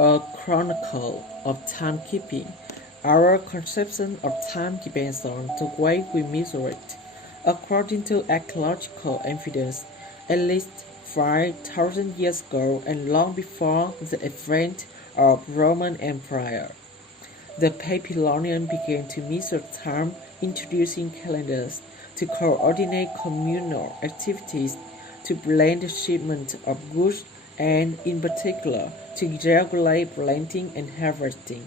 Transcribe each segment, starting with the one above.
A Chronicle of Timekeeping. Our conception of time depends on the way we measure it. According to archaeological evidence, at least 5,000 years ago and long before the advent of Roman Empire, the Babylonians began to measure time, introducing calendars to coordinate communal activities, to plan the shipment of goods, and in particular to regulate planting and harvesting.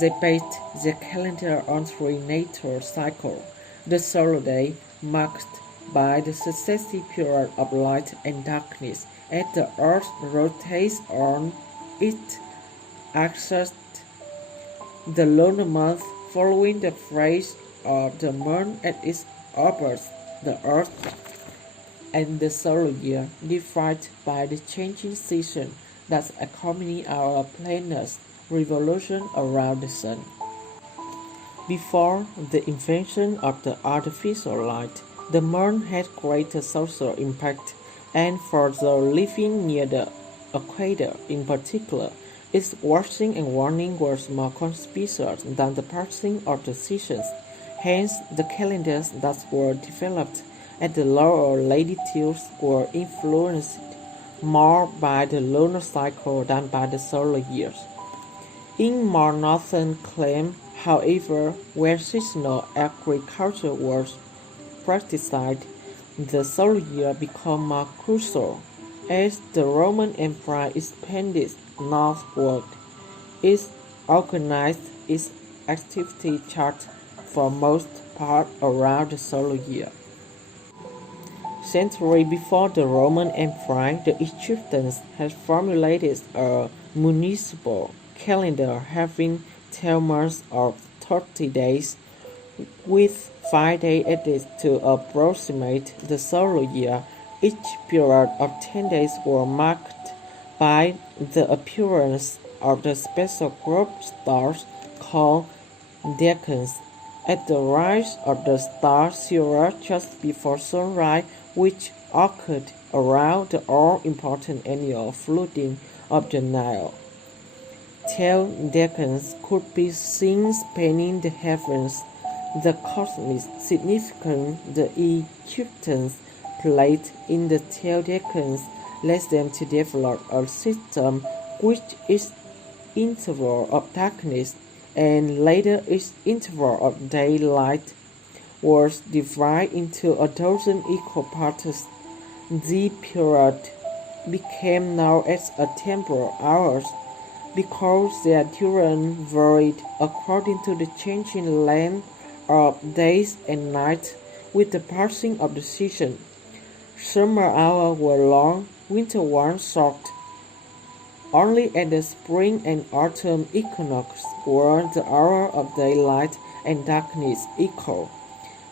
They based their calendar on three natural cycles: the solar day, marked by the successive period of light and darkness as the earth rotates on its axis; the lunar month, following the phase of the moon as it orbits the earth; and the solar year, defined by the changing seasons that accompany our planet's revolution around the sun. Before the invention of the artificial light, the moon had greater social impact, and for those living near the equator in particular, its waxing and waning was more conspicuous than the passing of the seasons. Hence, the calendars that were developed at the lower latitudes were influenced more by the lunar cycle than by the solar years. In more northern climes, however, where seasonal agriculture was practiced, the solar year became more crucial. As the Roman Empire expanded northward, it organized its activity chart for most part around the solar year. Centuries before the Roman Empire, the Egyptians had formulated a municipal calendar having 12 months of 30 days, with 5 days added to approximate the solar year. Each period of 10 days was marked by the appearance of the special group stars called decans. At the rise of the star Sirius just before sunrise, which occurred around the all-important annual flooding of the Nile, 12 decans could be seen spanning the heavens. The cosmic significance the Egyptians placed in the 12 decans led them to develop a system which its interval of darkness and later its interval of daylight was divided into a dozen equal parts. The period became known as a temporal hours because their duration varied according to the changing length of days and nights with the passing of the season. Summer hours were long, winter ones short. Only at the spring and autumn equinox were the hours of daylight and darkness equal.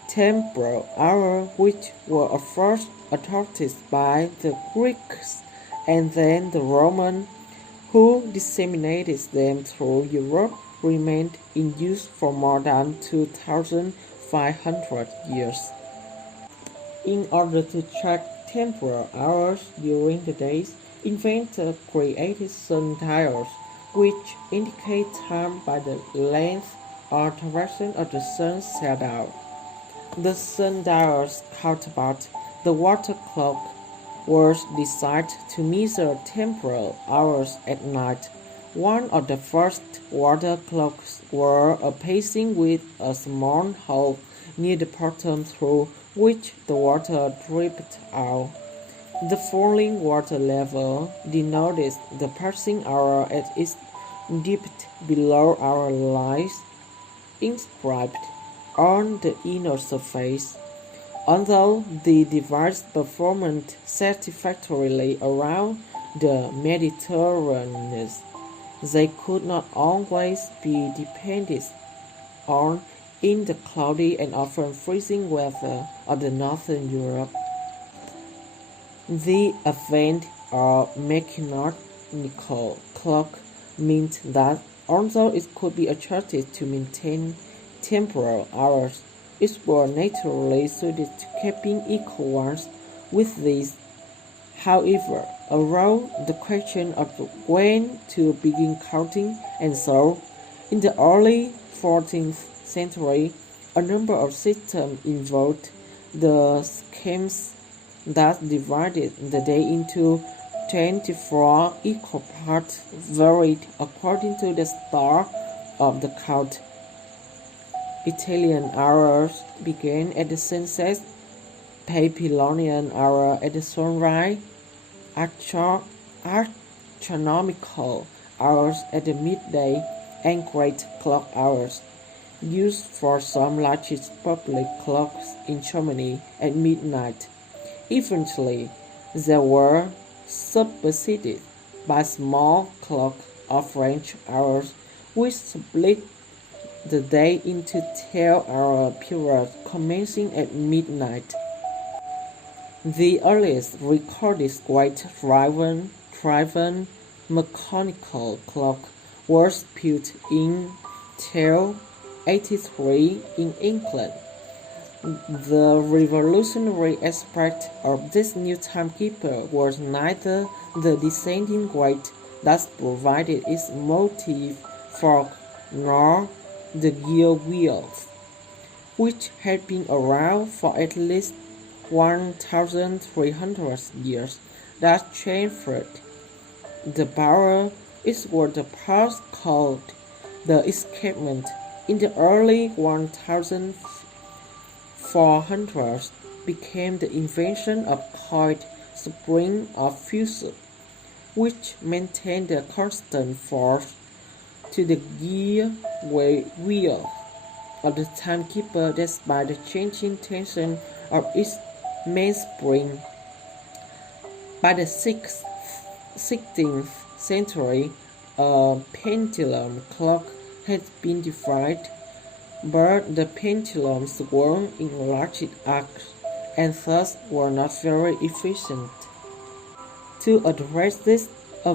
Temporal hours, which were at first adopted by the Greeks and then the Romans, who disseminated them through Europe, remained in use for more than 2,500 years. In order to track temporal hours during the days, inventors created sundials, which indicate time by the length or direction of the sun's shadow. The sundial's counterpart, the water clock, was designed to measure temporal hours at night. One of the first water clocks was a basin with a small hole near the bottom through which the water dripped out. The falling water level denoted the passing hour at its depth below our lives, inscribed on the inner surface. Although the device performed satisfactorily around the Mediterranean, they could not always be depended on in the cloudy and often freezing weather of the northern Europe. The advent of mechanical clock meant that although it could be adjusted to maintain temporal hours, it was naturally suited to keeping equal ones with these. However, arose the question of when to begin counting, and so, in the early 14th century, a number of systems involved. The schemes that divided the day into 24 equal parts varied according to the start of the count. Italian hours began at the sunset, Babylonian hour at the sunrise, astronomical hours at the midday, and great clock hours, used for some largest public clocks in Germany at midnight. Eventually, they were superseded by small clocks of French hours, which split the day into 12-hour periods commencing at midnight. The earliest recorded weight-driven mechanical clock was built in 1283 in England. The revolutionary aspect of this new timekeeper was neither the descending weight that provided its motive fork nor the gear wheels, which had been around for at least 1,300 years, that transferred the power is what the parts called the escapement. In the early 1400s became the invention of coiled spring of fusion, which maintained the constant force to the gear wheel of the timekeeper despite the changing tension of its mainspring. By the 16th century, a pendulum clock had been devised, but the pendulums were in large arcs and thus were not very efficient. To address this, a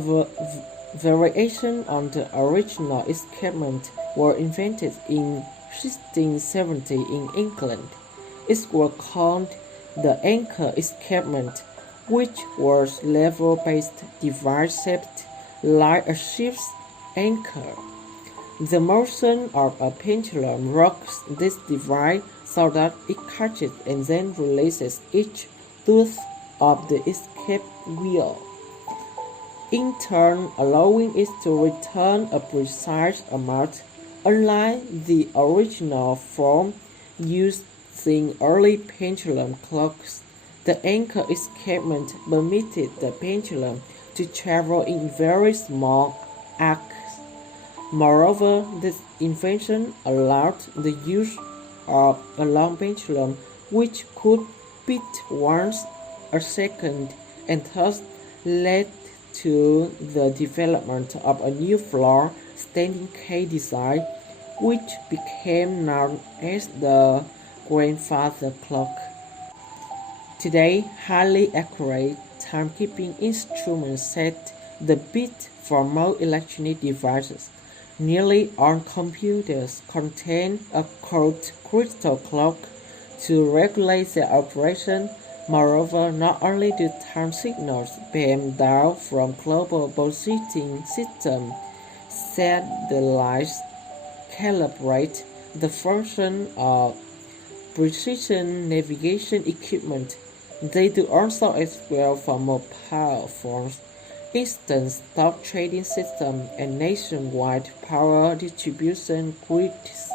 variation on the original escapement were invented in 1670 in England. It was called the anchor escapement, which was lever-based device shaped like a ship's anchor. The motion of a pendulum rocks this device so that it catches and then releases each tooth of the escape wheel, in turn allowing it to return a precise amount. Unlike the original form used in early pendulum clocks, the anchor escapement permitted the pendulum to travel in very small arcs. Moreover, this invention allowed the use of a long pendulum which could beat once a second, and thus led to the development of a new floor standing key design, which became known as the grandfather clock. Today, highly accurate timekeeping instruments set the beat for most electronic devices. Nearly all computers contain a cold crystal clock to regulate their operation. Moreover, not only do time signals beam down from global positioning systems, satellites calibrate the function of precision navigation equipment, they do also as well for more powerful instant stock trading systems and nationwide power distribution grids.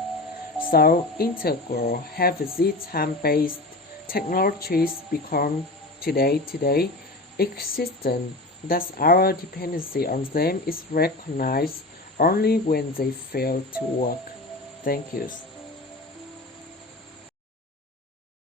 So integral have these time-based technologies become today existent. Thus our dependency on them is recognized only when they fail to work. Thank you.